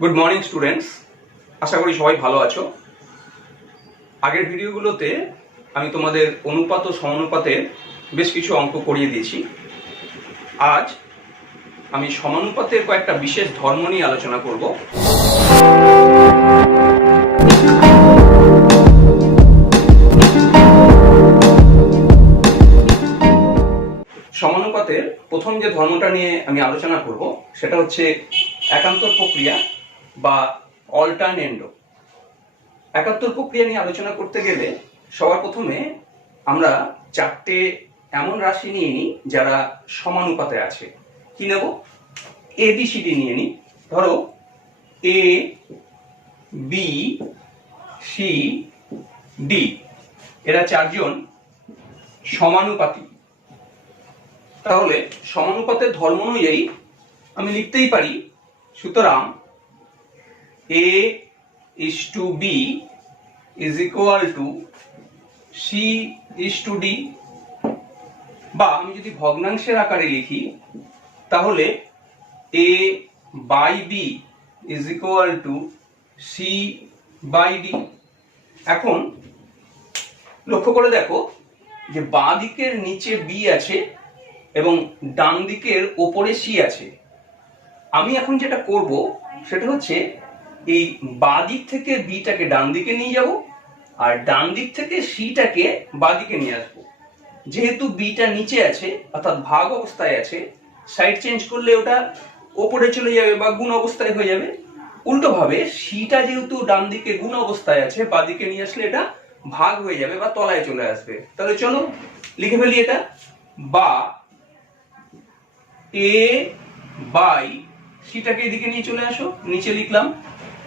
Good morning students, আশা করি সবাই ভালো আছো। আগের ভিডিওগুলোতে আমি তোমাদের অনুপাত ও সমানুপাতের বেশ কিছু অঙ্ক করিয়ে দিয়েছি। আজ আমি সমানুপাতের কয়েকটা বিশেষ ধর্ম নিয়ে আলোচনা করব। সমানুপাতের প্রথম যে ধর্মটা নিয়ে আমি আলোচনা করব সেটা হচ্ছে একান্তর প্রক্রিয়া বা অল্টারনেন্ডো। একাত্তর প্রক্রিয়া নিয়ে আলোচনা করতে গেলে সবার প্রথমে আমরা চারটে এমন রাশি নিয়ে নিই যারা সমানুপাতে আছে। কি নেব? ABCD নিয়ে নিই। ধরো A B C D, এরা চারজন সমানুপাতি। তাহলে সমানুপাতের ধর্ম অনুযায়ী আমি লিখতেই পারি, সুতরাং A is to B is equal to C is to D, বা আমি যদি ভগ্নাংশের আকারে লিখি তাহলে A by B is equal to C by D। এখন লক্ষ্য করে দেখো যে বাঁ দিকের নিচে B আছে এবং ডান দিকের ওপরে C আছে। আমি এখন যেটা করব সেটা হচ্ছে এই বাঁ দিক থেকে বিটাকে ডান দিকে নিয়ে যাব আর ডান দিক থেকে সিটাকে বাঁ দিকে নিয়ে আসবো। যেহেতু বিটা নিচে আছে অর্থাৎ ভাগ অবস্থায় আছে, সাইড চেঞ্জ করলে ওটা ওপরে চলে যাবে বা গুণ অবস্থায় হয়ে যাবে। উল্টো ভাবে সিটা যেহেতু ডান দিকে গুণ অবস্থায় আছে, বাঁ দিকে নিয়ে আসলে এটা ভাগ হয়ে যাবে বা তলায় চলে আসবে। তাহলে চলো লিখে ফেলি এটা, বা এ বাই সিটাকে এদিকে নিয়ে চলে আসো, নিচে লিখলাম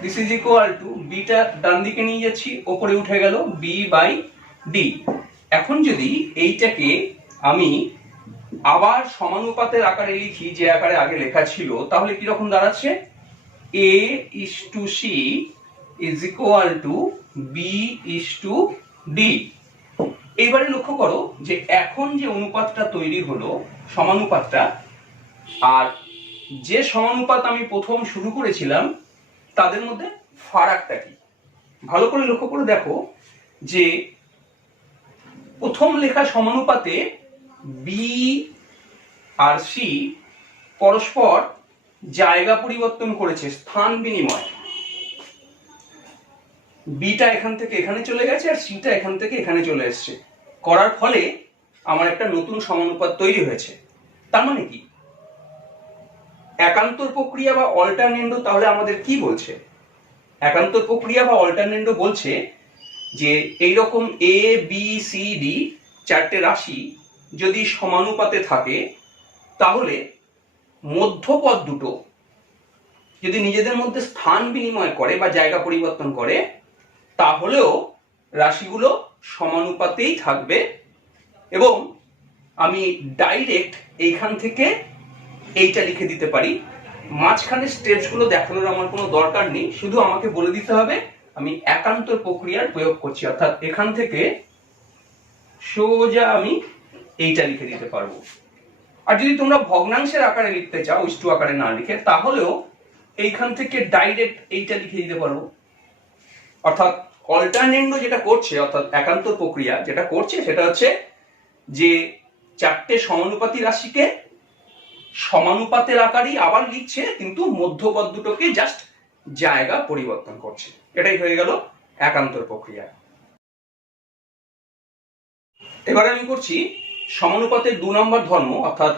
this is equal to beta ডান দিকে নিয়ে যাচ্ছি, ওপরে উঠে গেল বি বাই ডি। এখন যদি এইটাকে আমি আবার সমানুপাতের আকারে লিখি, যে আকারে আগে লেখা ছিল, তাহলে কি রকম দাঁড়াচ্ছে? A is to C is equal to B is to D। এইবারে লক্ষ্য করো যে এখন যে অনুপাতটা তৈরি হলো সমানুপাতটা, আর যে সমানুপাত আমি প্রথম শুরু করেছিলাম তাদের মধ্যে ফারাকটা কি ভালো করে লক্ষ্য করে দেখো যে প্রথম লেখা সমানুপাতে বি আর সি পরস্পর জায়গা পরিবর্তন করেছে, স্থান বিনিময়। বিটা এখান থেকে এখানে চলে গেছে আর সিটা এখান থেকে এখানে চলে এসছে, করার ফলে আমার একটা নতুন সমানুপাত তৈরি হয়েছে। তার মানে কি? একান্তর প্রক্রিয়া বা অল্টারনেন্ডো তাহলে আমাদের কি বলছে? একান্তর প্রক্রিয়া বা অল্টারনেন্ডো বলছে যে এইরকম এ বি সি ডি চারটে রাশি যদি সমানুপাতে থাকে, তাহলে মধ্যপদ দুটো যদি নিজেদের মধ্যে স্থান বিনিময় করে বা জায়গা পরিবর্তন করে, তাহলেও রাশিগুলো সমানুপাতেই থাকবে। এবং আমি ডাইরেক্ট এইখান থেকে এইটা লিখে দিতে পারি। মাঝখানে স্টেপসগুলো দেখানোর আমার কোনো দরকার নেই, শুধু আমাকে বলে দিতে হবে আমি একান্তর প্রক্রিয়ার প্রয়োগ করছি, অর্থাৎ এখান থেকে সোজা আমি এইটা লিখে দিতে পারবো। আর যদি তোমরা ভগ্নাংশের আকারে লিখতে চাও, ইস্টু আকারে না লিখে, তাহলেও এইখান থেকে ডাইরেক্ট এইটা লিখে দিতে পারবো। অর্থাৎ অল্টারনেন্ডো যেটা করছে, অর্থাৎ একান্তর প্রক্রিয়া যেটা করছে সেটা হচ্ছে যে চারটে সমানুপাতি রাশিকে সমানুপাতের আকারেই আবার লিখছে, কিন্তু মধ্যপদ দুটোকে জাস্ট জায়গা পরিবর্তন করছে। এটাই হয়ে গেল একান্তর প্রক্রিয়া। এবারে আমি করছি সমানুপাতের 2 নম্বর ধর্ম, অর্থাৎ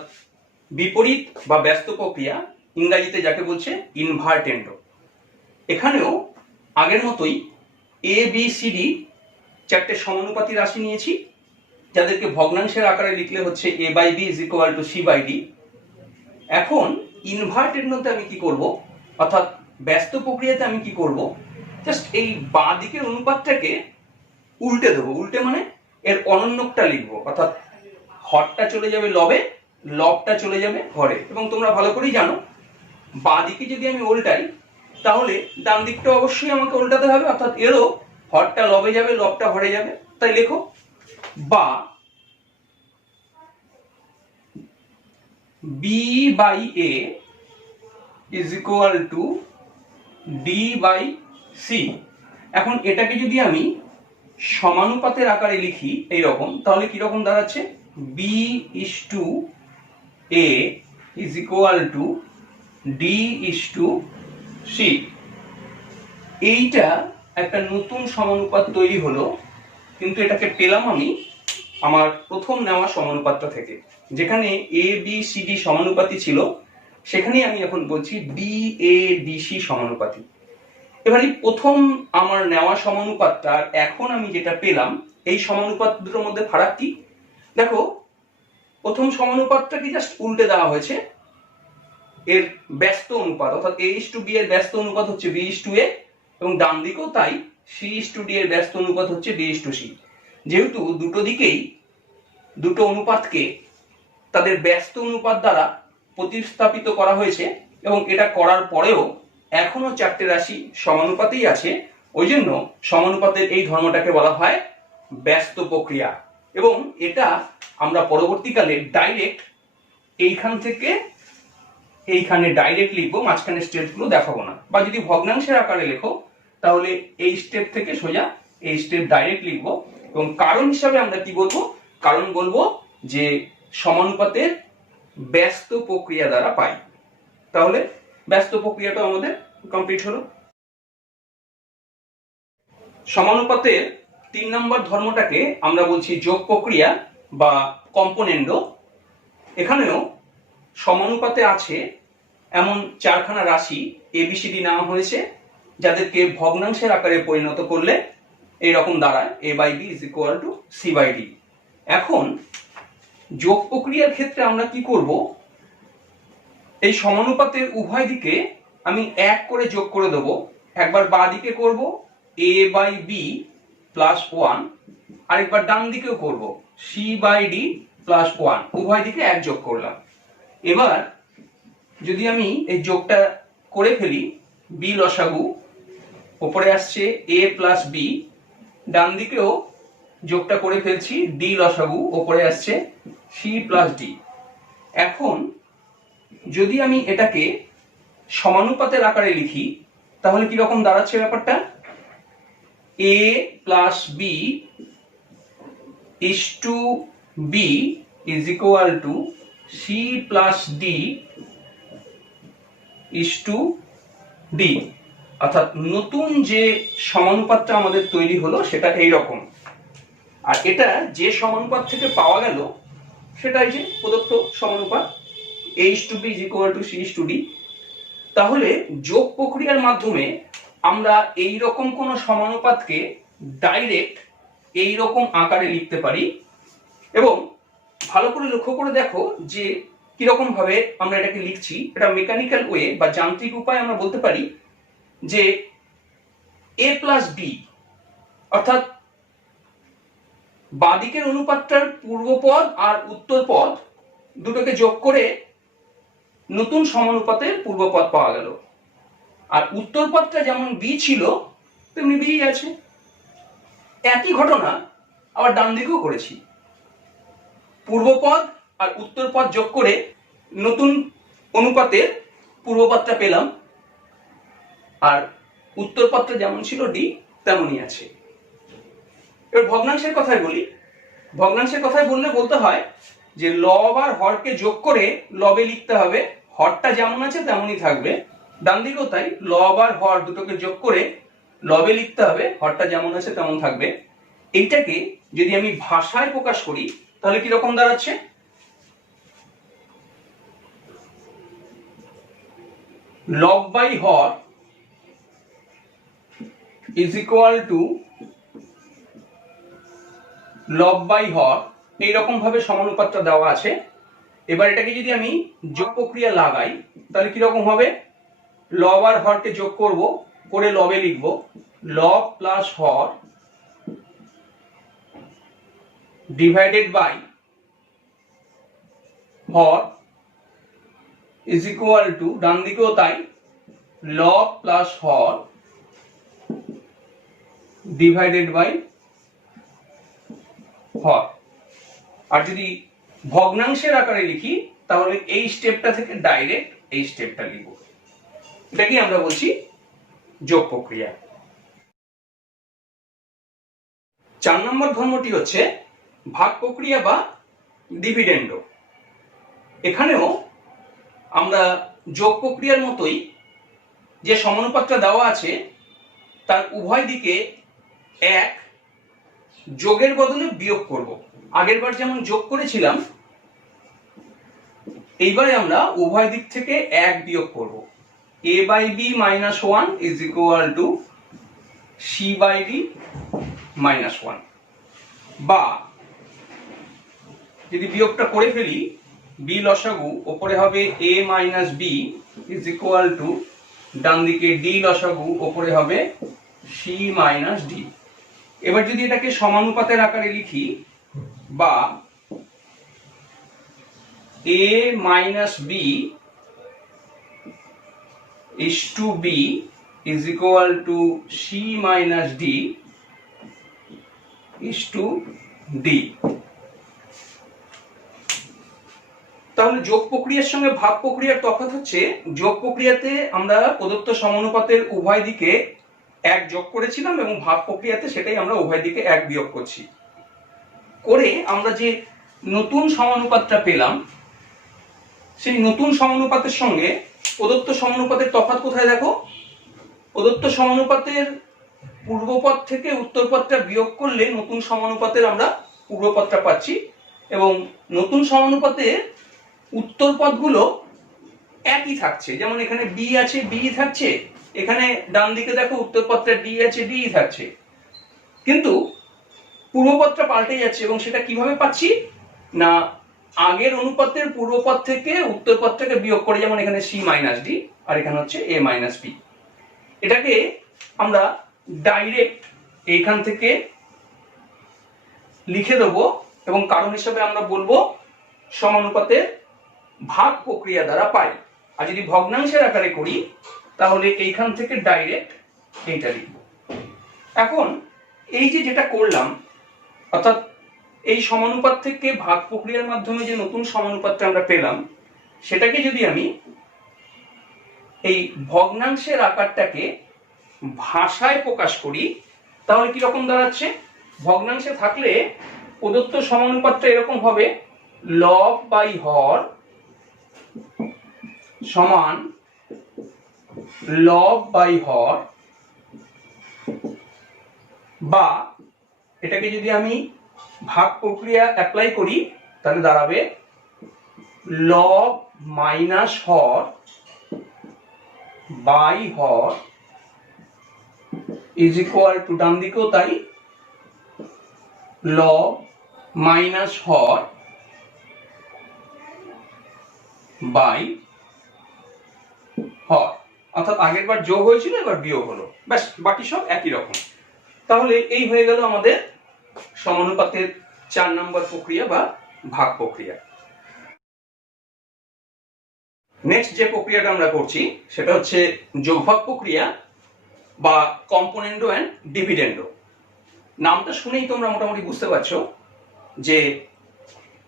বিপরীত বা ব্যস্ত প্রক্রিয়া, ইংরেজিতে যাকে বলছে ইনভার্টেন্ডো। এখানেও আগের মতোই এ বি সি ডি চারটে সমানুপাতি রাশি নিয়েছি, যাদেরকে ভগ্নাংশের আকারে লিখলে হচ্ছে a by B is equal to C by d. এখন ইনভার্টেন্ডোতে আমি কি করব, অর্থাৎ ব্যস্ত প্রক্রিয়াতে আমি কি করব, জাস্ট এই বাঁ দিকের অনুপাতটাকে উল্টে দেবো। উল্টে মানে এর অনন্যকটা লিখবো, অর্থাৎ হরটা চলে যাবে লবে, লবটা চলে যাবে হরে। এবং তোমরা ভালো করেই জানো বাঁ দিকে যদি আমি উল্টাই তাহলে ডান দিকটা অবশ্যই আমাকে উল্টাতে হবে, অর্থাৎ এরও হরটা লবে যাবে, লবটা হরে যাবে। তাই লেখো বা B by A is equal to D by C. এখন এটাকে যদি আমি সমানুপাতের আকারে লিখি এইরকম, তাহলে কিরকম দাঁড়াচ্ছে, B is to A is equal to D is to C. এইটা একটা নতুন সমানুপাত তৈরি হলো, কিন্তু এটাকে পেলাম আমি আমার প্রথম নেওয়া সমানুপাতটা থেকে। যেখানে এ বি সি ডি সমানুপাতি ছিল, সেখানেই আমি এখন বলছি ডি এ ডি সি সমানুপাতি। এবার এই প্রথম আমার নেওয়া সমানুপাতটা আর এখন আমি যেটা পেলাম, এই সমানুপাত দুটোর মধ্যে ফারাক কি? দেখো, প্রথম সমানুপাতটাকে জাস্ট উল্টে দেওয়া হয়েছে, এর ব্যস্ত অনুপাত অর্থাৎ এ ইস টু বি এর ব্যস্ত অনুপাত হচ্ছে বি ইস টু এ, এবং ডান দিকেও তাই, সি ইস টু ডি এর ব্যস্ত অনুপাত হচ্ছে বি ইস টু সি। যেহেতু দুটো দিকেই দুটো অনুপাতকে তাদের ব্যস্ত অনুপাত দ্বারা প্রতিস্থাপিত করা হয়েছে, এবং এটা করার পরেও এখনো চারটে রাশি সমানুপাতেই আছে, ওই জন্য সমানুপাতের এই ধর্মটাকে বলা হয় ব্যস্ত প্রক্রিয়া। এবং এটা আমরা পরবর্তীকালে ডাইরেক্ট এইখান থেকে এইখানে ডাইরেক্ট লিখবো, মাঝখানে স্টেপগুলো দেখাবো না। বা যদি ভগ্নাংশের আকারে লেখো, তাহলে এই স্টেপ থেকে সোজা এই স্টেপ ডাইরেক্ট লিখবো। এবং কারণ হিসাবে আমরা কি বলবো? কারণ বলবো যে সমানুপাতের ব্যস্ত প্রক্রিয়া দ্বারা পাই। তাহলে ব্যস্ত প্রক্রিয়াটা আমাদের কমপ্লিট হলো। সমানুপাতের 3 নম্বর ধর্মটাকে আমরা বলছি যোগ প্রক্রিয়া বা কম্পোনেন্ডো। এখানেও সমানুপাতে আছে এমন চারখানা রাশি এবিসিডি নেওয়া হয়েছে, যাদেরকে ভগ্নাংশের আকারে পরিণত করলে এইরকম দাঁড়ায় a by B is equal to C by d. এখন যোগ প্রক্রিয়ার ক্ষেত্রে আমরা কি করব? এই সমানুপাতের উভয় দিকে আমি 1 করে যোগ করে দেব। একবার বাঁ দিকে করব এ বাই বি প্লাস 1, আরেকবার ডান দিকেও করব সি বাই ডি প্লাস 1, উভয় দিকে 1 যোগ করলাম। এবার যদি আমি এই যোগটা করে ফেলি, বি লসাগু উপরে আসছে এ প্লাস বি, ডান দিকেও যোগটা করে ফেলছি, ডি লসাগু উপরে আসছে সি প্লাস ডি। এখন যদি আমি এটাকে সমানুপাতের আকারে লিখি, তাহলে কি রকম দাঁড়াচ্ছে ব্যাপারটা? A plus b is to b is equal to c plus d is to d. অর্থাৎ নতুন যে সমানুপাতটা আমাদের তৈরি হলো সেটা এই রকম। আর এটা যে সমানুপাত থেকে পাওয়া গেল সেটাই যে প্রদত্ত সমানুপাত a is to b is equal to c is to d। তাহলে যোগ প্রক্রিয়ার মাধ্যমে আমরা এই রকম কোন সমানুপাতকে ডাইরেক্ট এই রকম আকারে লিখতে পারি। এবং ভালো করে লক্ষ্য করে দেখো যে কিরকম ভাবে আমরা এটাকে লিখছি। এটা মেকানিক্যাল ওয়ে বা যান্ত্রিক উপায়ে আমরা বলতে পারি যে a প্লাস b, অর্থাৎ বাঁদিকের অনুপাতটার পূর্বপদ আর উত্তর পদ দুটোকে যোগ করে নতুন সমানুপাতের পূর্বপদ পাওয়া গেল। আর উত্তর পদটা যেমন বি ছিল তেমনি বি আছে। একই ঘটনা আবার ডান দিকেও করেছি, পূর্বপদ আর উত্তর পদ যোগ করে নতুন অনুপাতের পূর্বপদটা পেলাম, আর উত্তর পদটা যেমন ছিল ডি তেমনই আছে। এবার ভগ্নাংশের কথায় বলি। ভগ্নাংশের কথায় বলতে হয় যে লব আর হরকে যোগ করে লবে লিখতে হবে, হরটা যেমন আছে তেমনই থাকবে। ডান দিকেও তাই, লব আর হর দুটোকে যোগ করে লবে লিখতে হবে, হরটা যেমন আছে তেমন থাকবে। এইটাকে যদি আমি ভাষায় প্রকাশ করি তাহলে কি রকম দাঁড়াচ্ছে? লব বাই হর ইজ ইকুয়াল টু লব বাই হর, এইরকম ভাবে সমানুপাতটা দেওয়া আছে। এবার এটাকে যদি আমি যোগ প্রক্রিয়া লাগাই তাহলে কিরকম হবে? লব আর হরকে যোগ করব, করে লবে লিখব লব প্লাস হর ডিভাইডেড বাই হর ইজ ইকুয়াল টু, ডান দিকেও তাই, লব প্লাস হর ডিভাইডেড বাই হর। আর যদি ভগ্নাংশের আকারে লিখি তাহলে এই স্টেপটা থেকে ডাইরেক্ট এই স্টেপটা লিখব। এটাকে আমরা বলছি যোগ প্রক্রিয়া। 4 নম্বর ধর্মটি হচ্ছে ভাগ প্রক্রিয়া বা ডিভিডেন্ডো। এখানেও আমরা যোগ প্রক্রিয়ার মতোই যে সমানুপাতটা দেওয়া আছে তার উভয় দিকে 1 যোগের বদলে বিয়োগ করব। আগেরবার যেমন যোগ করেছিলাম এইবারে আমরা উভয় দিক থেকে 1 বিয়োগ করব। a/b - 1 = c/d - 1, বা যদি বিয়োগটা করে ফেলি b লসাগু উপরে হবে a - b = ডান দিকে d লসাগু উপরে হবে c - d। এবার যদি এটাকে সমানুপাতের আকারে লিখি, বা a - b (b) = c - d (d). তাহলে যোগ প্রক্রিয়ার সঙ্গে ভাগ প্রক্রিয়ার তফাৎ হচ্ছে, যোগ প্রক্রিয়াতে আমরা প্রদত্ত সমানুপাতের উভয় দিকে 1 যোগ করেছিলাম এবং ভাগ প্রক্রিয়াতে সেটাই আমরা উভয় দিকে 1 বিয়োগ করছি। করে আমরা যে নতুন সমানুপাতটা পেলাম সেই নতুন সমানুপাতের সঙ্গে প্রদত্ত সমানুপাতের তফাৎ কোথায় দেখো। প্রদত্ত সমানুপাতের পূর্বপদ থেকে উত্তরপদটা বিয়োগ করলে নতুন সমানুপাতের আমরা পূর্বপদটা পাচ্ছি, এবং নতুন সমানুপাতের উত্তরপদগুলো একই থাকছে। যেমন এখানে b আছে, b থাকছে, এখানে ডান দিকে দেখো উত্তরপদটা d আছে, d থাকছে, কিন্তু পূর্বপদটা পাল্টে যাচ্ছে। এবং সেটা কিভাবে পাচ্ছি না, আগের অনুপাতের পূর্বপদ থেকে উত্তরপদটাকে বিয়োগ করে, যেমন এখানে c - d আর এখানে হচ্ছে a - b। এটাকে আমরা ডাইরেক্ট এইখান থেকে লিখে দেবো এবং কারণ হিসেবে আমরা বলবো সমানুপাতের ভাগ প্রক্রিয়া দ্বারা পাই। আর যদি ভগ্নাংশের আকারে করি তাহলে এইখান থেকে ডাইরেক্ট এইটা লিখব। এখন এই যে যেটা করলাম, অর্থাৎ এই সমানুপাত থেকে ভাগ প্রক্রিয়ার মাধ্যমে যে নতুন সমানুপাতটা আমরা পেলাম, সেটাকে যদি আমি এই ভগ্নাংশের আকারটাকে ভাষায় প্রকাশ করি তাহলে কি রকম দাঁড়াচ্ছে। ভগ্নাংশে থাকলে প্রদত্ত সমানুপাতটা এরকম হবে, লব বাই হর সমান লব বাই হর, বা এটাকে যদি আমি ভাগ প্রক্রিয়া অ্যাপ্লাই করি তাহলে দাঁড়াবে লব মাইনাস হর বাই হর = ডান দিকেও তাই লব মাইনাস হর বাই হর। অর্থাৎ আগের বার যোগ হয়েছিল, এবার বিয়োগ হলো, ব্যাস বাকি সব একই রকম। তাহলে এই হয়ে গেল আমাদের সমানুপাতের 4 নম্বর প্রক্রিয়া বা ভাগ প্রক্রিয়া। নেক্সট যে প্রক্রিয়াটা আমরা করছি সেটা হচ্ছে যোগভাগ প্রক্রিয়া বা কম্পোনেন্ডো এন্ড ডিভিডেন্ডো। নামটা শুনেই তোমরা মোটামুটি বুঝতে পারছো যে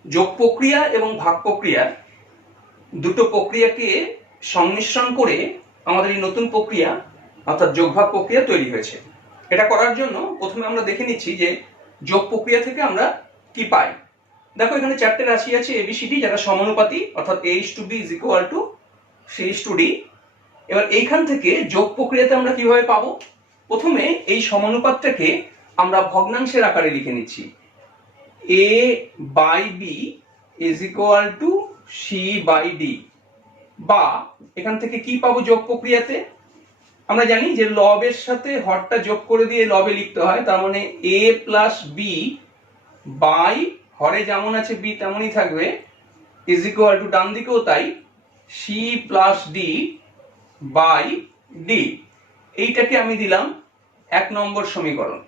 যোগ প্রক্রিয়া এবং ভাগ প্রক্রিয়া দুটো প্রক্রিয়াকে সংমিশ্রণ করে আমাদের এই নতুন প্রক্রিয়া অর্থাৎ যোগভাগ প্রক্রিয়া তৈরি হয়েছে। এটা করার জন্য প্রথমে আমরা দেখে নিচ্ছি যে যোগ প্রক্রিয়া থেকে আমরা কি পাই। দেখো এখানে 4টে রাশি আছে ABCD যারা সমানুপাতি, অর্থাৎ a/b = c/d। এবার এইখান থেকে যোগ প্রক্রিয়াতে আমরা কিভাবে পাবো, প্রথমে এই সমানুপাতটাকে আমরা ভগ্নাংশের আকারে লিখে নিচ্ছি, a/b = c/d, বা এখান থেকে কি পাবো যোগ প্রক্রিয়াতে, আমরা জানি যে লবের সাথে হরটা যোগ করে দিয়ে লবে লিখতে হয়, তার মানে a + b বাই হরে যেমন আছে b তেমনই থাকবে = ডান দিকেও তাই c + d বাই d। এইটাকে আমি দিলাম 1 নম্বর সমীকরণ।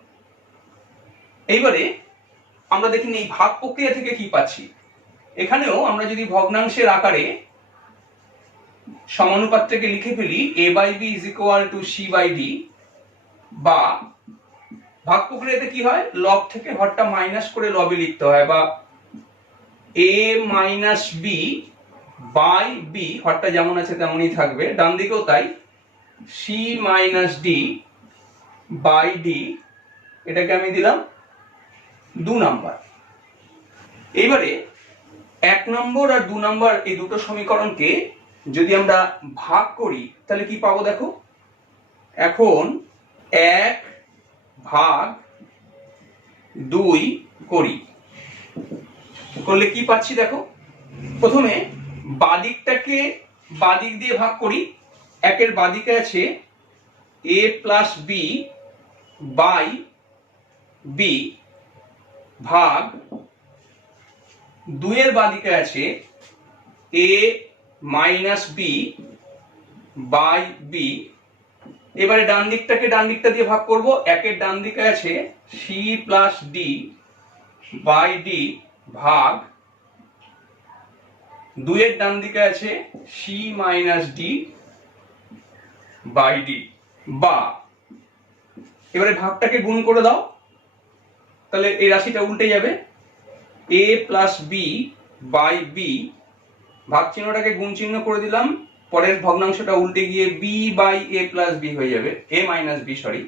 এইবারে আমরা দেখি এই ভাগ প্রক্রিয়া থেকে কি পাচ্ছি। এখানেও আমরা যদি ভগ্নাংশের আকারে সমানুপাতটাকে লিখে ফেলি a/b = c/d, বা ভাগ প্রক্রিয়াতে কি হয়, লব থেকে হরটা মাইনাস করে লবে লিখতে হয়, বা a - b বাই b হরটা যেমন আছে তেমনই থাকবে, ডান দিকেও তাই C minus D by D, এটাকে আমি দিলাম 2 নাম্বার। এইবারে 1 নম্বর আর 2 নম্বর এই দুটো সমীকরণকে যদি আমরা ভাগ করি তাহলে কি পাবো দেখো। এখন 1 ভাগ 2 করি, করলে কি পাচ্ছি দেখো। প্রথমে বাদিকটাকে বাদিক দিয়ে ভাগ করি। 1 এর বাদিকে আছে a plus B by B ভাগ 2 এর বাদিকে আছে a minus B by B. এবারে ডান দিকটা দিয়ে ভাগ করব। 1 এর ডান দিকে আছে C plus D by D ভাগ 2 এর ডান দিকে আছে C minus D by D. বা এবারে ভাগটাকে গুণ করে দাও, তাহলে এই রাশিটা উল্টে যাবে। a plus B by B, ভাগ চিহ্নটাকে গুণ চিহ্ন করে দিলাম, পরের ভগ্নাংশটা উল্টে গিয়ে b by a plus b হয়ে যাবে, a minus b sorry.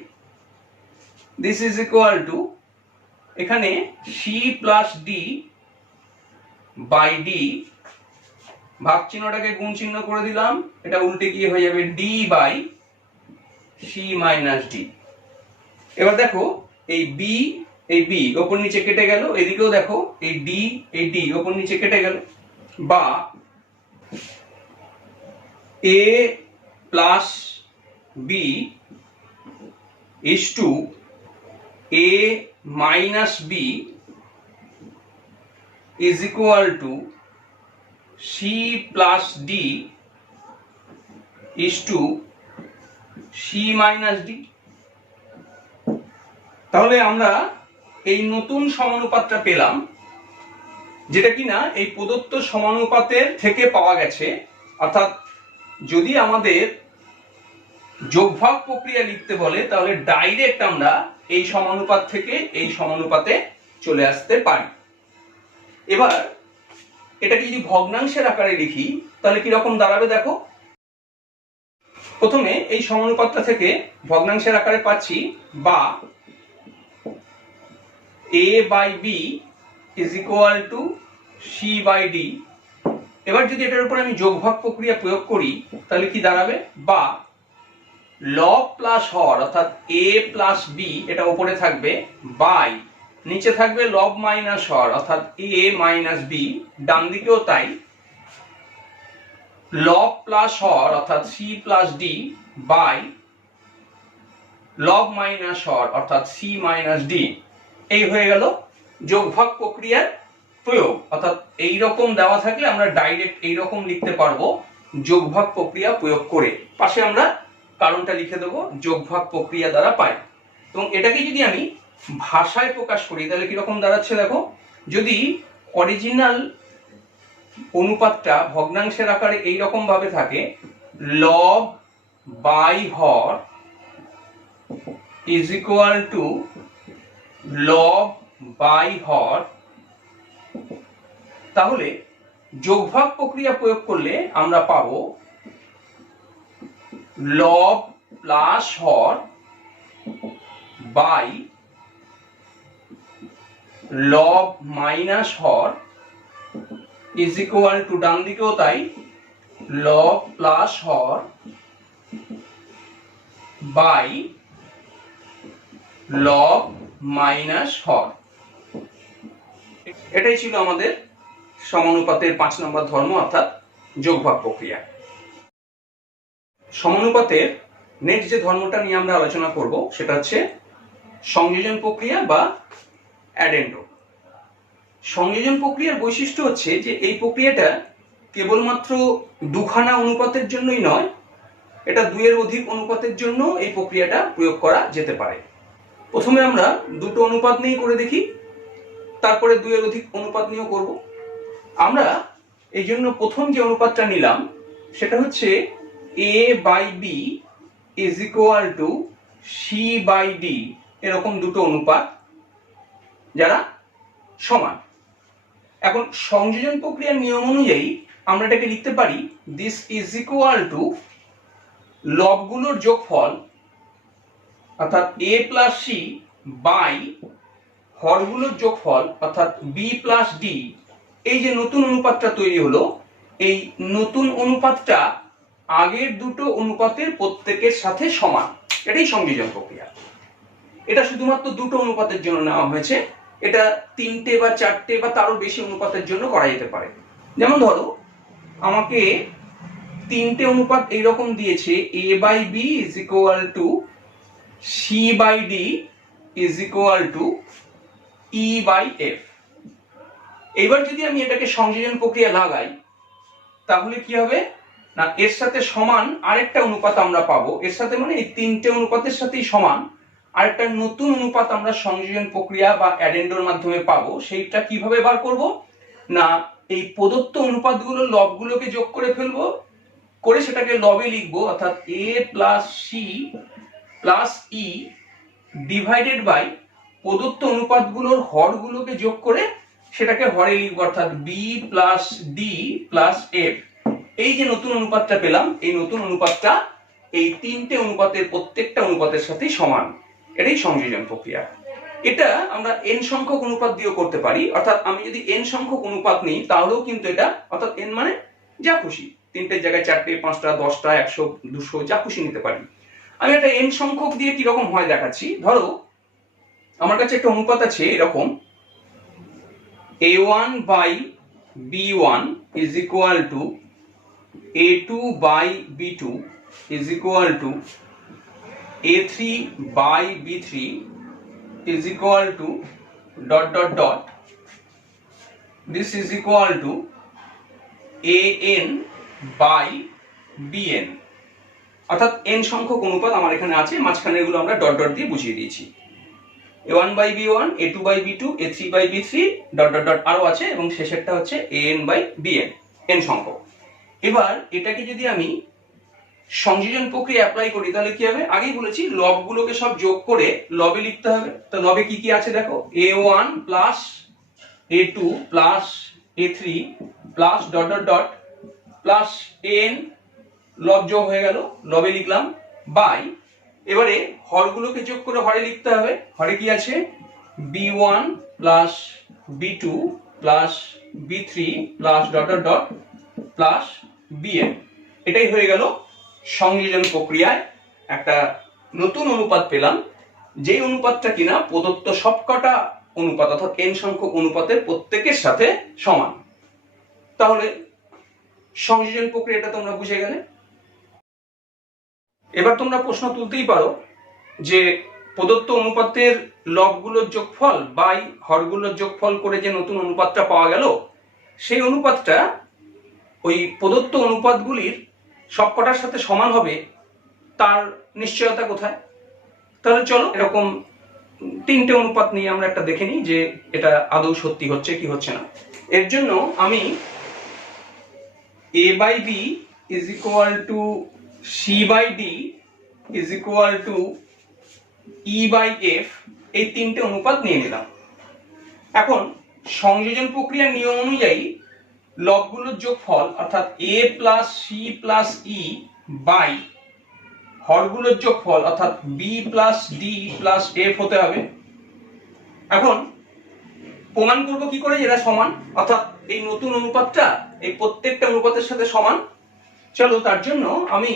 This is equal to, এখানে c plus D by D, ভাগ চিহ্নটাকে গুণ চিহ্ন করে দিলাম, এটা উল্টে গিয়ে হয়ে যাবে d by c minus d। এবার দেখো এই b ওপর নিচে কেটে গেল, এদিকেও দেখো এই d ওপর নিচে কেটে গেল। বা a plus b is to a minus b is equal to c plus d is to c minus d। তাহলে আমরা এই নতুন সমানুপাতটা পেলাম, যেটা কিনা এই প্রদত্ত সমানুপাতের থেকে পাওয়া গেছে। অর্থাৎ যদি আমাদের যোগভাগ প্রক্রিয়া লিখতে বলে তাহলে ডাইরেক্ট আমরা এই সমানুপাত থেকে এই সমানুপাতে চলে আসতে পারি। এবার এটাকে যদি ভগ্নাংশের আকারে লিখি তাহলে কি রকম দাঁড়াবে দেখো। প্রথমে এই সমানুপাতটা থেকে ভগ্নাংশের আকারে পাচ্ছি বা a by b is equal to c by d। এবার যদি এটার উপর আমি যোগভাগ প্রক্রিয়া প্রয়োগ করি তাহলে কি দাঁড়াবে, বা লব প্লাস হর অর্থাৎ a প্লাস b এটা উপরে থাকবে, বাই নিচে থাকবে লব মাইনাস হর অর্থাৎ a মাইনাস b, ডান দিকেও তাই, লব প্লাস হর অর্থাৎ c প্লাস d বাই লব মাইনাস হর অর্থাৎ c মাইনাস d। এই হয়ে গেল যোগভাগ প্রক্রিয়ার প্রয়োগ। অর্থাৎ এই রকম দেওয়া থাকলে আমরা ডাইরেক্ট এই রকম লিখতে পারবো যোগভাগ প্রক্রিয়া প্রয়োগ করে। পাশে আমরা কারণটা লিখে দেবো যোগভাগ প্রক্রিয়া দ্বারা পাই। এবং এটাকে যদি আমি ভাষায় প্রকাশ করি তাহলে কিরকম দাঁড়াচ্ছে দেখো। যদি অরিজিনাল অনুপাতটা ভগ্নাংশের আকারে এই রকম ভাবে থাকে, লব বাই হর ইজ ইকুয়াল টু লব বাই হর, তাহলে যোগভাগ প্রক্রিয়া প্রয়োগ করলে আমরা পাবো লব প্লাস হর বাই লব মাইনাস হর ইজ ইকুয়াল টু, ডান দিকেও তাই, লব প্লাস হর বাই লব মাইনাস হর। এটাই ছিল আমাদের সমানুপাতের 5 নম্বর ধর্ম অর্থাৎ যোগভাগ প্রক্রিয়া। সমানুপাতের নেক্সট যে ধর্মটা নিয়ে আমরা আলোচনা করব সেটা হচ্ছে সংযোজন প্রক্রিয়া বা অ্যাডেন্ডো। সংযোজন প্রক্রিয়ার বৈশিষ্ট্য হচ্ছে যে এই প্রক্রিয়াটা কেবলমাত্র দুখানা অনুপাতের জন্যই নয়, এটা 2 এর অধিক অনুপাতের জন্য এই প্রক্রিয়াটা প্রয়োগ করা যেতে পারে। প্রথমে আমরা দুটো অনুপাত নিয়ে করে দেখি, তারপরে 2 এর অধিক অনুপাত নিয়েও করব। আমরা এই জন্য প্রথম যে অনুপাতটা নিলাম সেটা হচ্ছে a by b is equal to c by d, এরকম দুটো অনুপাত যারা সমান। এখন সংযোজন প্রক্রিয়ার নিয়ম অনুযায়ী আমরা এটাকে লিখতে পারি দিস ইজ ইকুয়াল টু লবগুলোর যোগফল অর্থাৎ a প্লাস সি বাই হরগুলোর যোগফল অর্থাৎ b প্লাস ডি, এই যে নতুন অনুপাতটা তৈরি হলো, এই নতুন অনুপাতটা আগের দুটো অনুপাতের প্রত্যেকের সাথে সমান। এটাই সংযোজন প্রক্রিয়া। এটা শুধুমাত্র দুটো অনুপাতের জন্য নেওয়া হয়েছে, এটা তিনটে বা চারটে বা তারও বেশি অনুপাতের জন্য করা যেতে পারে। যেমন ধরো আমাকে তিনটে অনুপাত এইরকম দিয়েছে, a by B is equal to C by D is equal to E by F. এইবার যদি আমি এটাকে সংযোজন প্রক্রিয়া লাগাই তাহলে কি হবে না, এর সাথে সমান আরেকটা অনুপাত আমরা পাবো, এর সাথে মানে এই তিনটে অনুপাতের সাথেই সমান আরেকটা নতুন অনুপাত আমরা সংযোজন প্রক্রিয়া বা অ্যাডেন্ডোর মাধ্যমে পাবো। সেইটা কিভাবে বার করব না, এই প্রদত্ত অনুপাতগুলো লবগুলোকে যোগ করে ফেলবো, করে সেটাকে লবে লিখবো, অর্থাৎ a plus C plus E divided by প্রদত্ত অনুপাতগুলোর হরগুলোকে যোগ করে সেটাকে হরে লিখবো, অর্থাৎ b plus D plus F. এই যে নতুন অনুপাতটা পেলাম, এই নতুন অনুপাতটা এই তিনটে অনুপাতের প্রত্যেকটা অনুপাতের সাথেই সমান। এটাই সংযোজন প্রক্রিয়া। এটা আমরা n সংখ্যক অনুপাত দিয়েও করতে পারি, অর্থাৎ আমি যদি n সংখ্যক অনুপাত নিই তাহলেও কিন্তু এটা, অর্থাৎ n মানে যা খুশি, তিনটের জায়গায় চারটে, পাঁচটা, 10টা, 100, 200 যা খুশি নিতে পারি। আমি একটা n সংখ্যক দিয়ে কিরকম হয় দেখাচ্ছি। ধরো আমার কাছে একটা অনুপাত আছে এরকম, a1 by b1 is equal to a2 by b2 is equal to a3 by b3 is equal to dot dot dot, this is equal to an by bn। অর্থাৎ n সংখ্যক অনুপাত আমার এখানে আছে, মাঝখানে এগুলো আমরা ডট ডট দিয়ে বুঝিয়ে দিয়েছি। a1 by b1, a2 by b2, a3 by b3 dot dot dot আরো আছে, এবং শেষেরটা হচ্ছে an by bn, n সংখ্যক। এবার এটাকে যদি আমি সংযোজন প্রক্রিয়া অ্যাপ্লাই করি তাহলে কি হবে, আগেই বলেছি লবগুলোকে সব যোগ করে লবে লিখতে হবে। তো লবে কি কি আছে দেখো, a1 plus a2 plus a3 plus dot dot dot plus an, লব যোগ হয়ে গেল, লবে লিখলাম, বাই এবারে হরগুলোকে যোগ করে হরে লিখতে হবে। হরে কি আছে, b1 plus b2 plus b3 plus dot dot dot plus bn। এটাই হয়ে গেল সংযোজন প্রক্রিয়ায় একটা নতুন অনুপাত পেলাম, যেই অনুপাতটা কিনা প্রদত্ত সবকটা অনুপাত অর্থাৎ n সংখ্যক অনুপাতের প্রত্যেকের সাথে সমান। তাহলে সংযোজন প্রক্রিয়াটা তোমরা বুঝে গেলে। এবার তোমরা প্রশ্ন তুলতেই পারো যে প্রদত্ত অনুপাতের লবগুলোর যোগফল বাই হরগুলোর যোগফল করে যে নতুন অনুপাতটা পাওয়া গেল, সেই অনুপাতটা ওই প্রদত্ত অনুপাতগুলির সবকটার সাথে সমান হবে, তার নিশ্চয়তা কোথায়? তাহলে চলো এরকম তিনটে অনুপাত নিয়ে আমরা একটা দেখে নিই যে এটা আদৌ সত্যি হচ্ছে কি হচ্ছে না। এর জন্য আমি a by B is equal to C by D is equal to E by F, এই তিনটে অনুপাত নিয়ে নিলাম। এখন সংযোজন প্রক্রিয়ার নিয়ম অনুযায়ী লবগুলোর যোগফল অর্থাৎ a plus C plus e by হরগুলোর যোগফল অর্থাৎ b plus D plus f হতে হবে। এখন প্রমাণ করব কি করে এরা সমান, অর্থাৎ এই নতুন অনুপাতটা এই প্রত্যেকটা অনুপাতের সাথে সমান। চলো তার জন্য আমি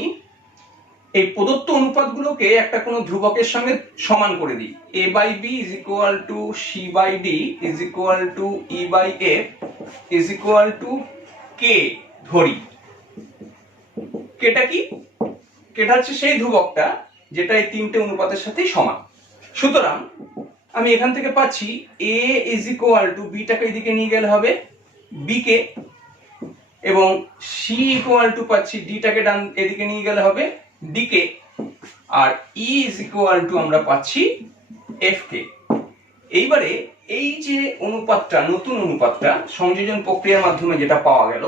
এই প্রদত্ত অনুপাতগুলোকে একটা কোনো ধ্রুবকের সঙ্গে সমান করে দিই। a by B is equal to C by D is equal to E by f is equal to k ধরি। কেটা কি, কেটা হচ্ছে সেই ধ্রুবকটা যেটা এই তিনটে অনুপাতের সাথেই সমান। সুতরাং আমি এখান থেকে পাচ্ছি a ইজ ইকুয়াল টু, বিটাকে এদিকে নিয়ে গেলে হবে বি কে, এবং সি ইকুয়াল টু পাচ্ছি ডিটাকে ডান এদিকে নিয়ে গেলে হবে ডি কে, আর ই ইজ ইকুয়াল টু আমরা পাচ্ছি এফ কে। এইবারে এই যে অনুপাতটা, নতুন অনুপাতটা সংযোজন প্রক্রিয়ার মাধ্যমে যেটা পাওয়া গেল,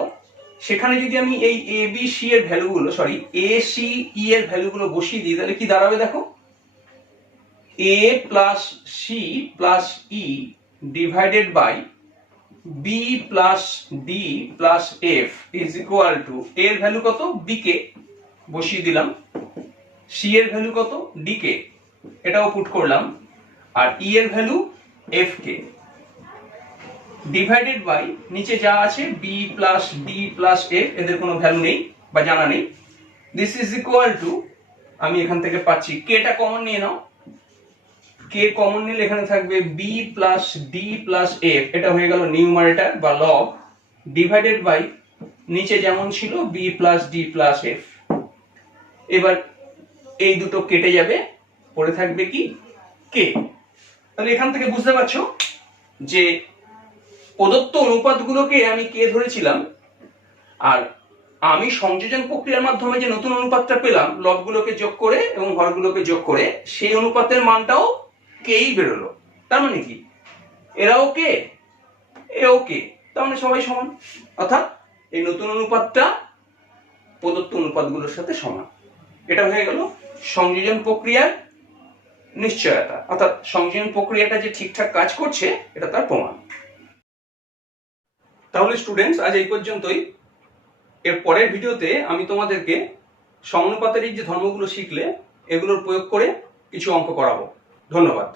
সেখানে যদি আমি এই এ বি সি এর ভ্যালুগুলো, সরি এ সি ই এর ভ্যালুগুলো বসিয়ে দিই তাহলে কি দাঁড়াবে দেখো, a plus C plus E divided by B plus D plus F is equal to, এর ভ্যালু কত, বি কে বসিয়ে দিলাম, সি এর ভ্যালু কত, ডি কে, এটাও পুট করলাম, আর ই এর ভ্যালু এফ কে, ডিভাইডেড বাই নিচে যা আছে B plus D plus F, এদের কোনো ভ্যালু নেই বা জানা নেই। দিস ইজ ইকুয়াল টু, আমি এখান থেকে পাচ্ছি কেটা কমন নিয়ে নাও, কে কমন নিলে এখানে থাকবে B plus D plus F, এটা হয়ে গেল নিউমারেটর বা লব, ডিভাইডেড বাই নিচে যেমন ছিল B plus D plus F. এবার এই দুটো কেটে যাবে, পড়ে থাকবে কি কে। তাহলে এখান থেকে বুঝতে পারছো যে প্রদত্ত অনুপাতগুলোকে আমি কে ধরেছিলাম, আর আমি সংযোজন প্রক্রিয়ার মাধ্যমে যে নতুন অনুপাতটা পেলাম লবগুলোকে যোগ করে এবং হরগুলোকে যোগ করে, সেই অনুপাতের মানটাও কেই বেরোলো। তার মানে কি এরাও কে, এও কে, তার মানে সবাই সমান, অর্থাৎ এই নতুন অনুপাতটা প্রদত্ত অনুপাতগুলোর সাথে সমান। এটা হয়ে গেল সংযোজন প্রক্রিয়ার নিশ্চয়তা, অর্থাৎ সংযোজন প্রক্রিয়াটা যে ঠিকঠাক কাজ করছে এটা তার প্রমাণ। তাহলে স্টুডেন্টস, আজ এই পর্যন্তই। এর পরের ভিডিওতে আমি তোমাদেরকে সমানুপাতের এই যে ধর্মগুলো শিখলে এগুলোর প্রয়োগ করে কিছু অঙ্ক করাবো। ধন্যবাদ।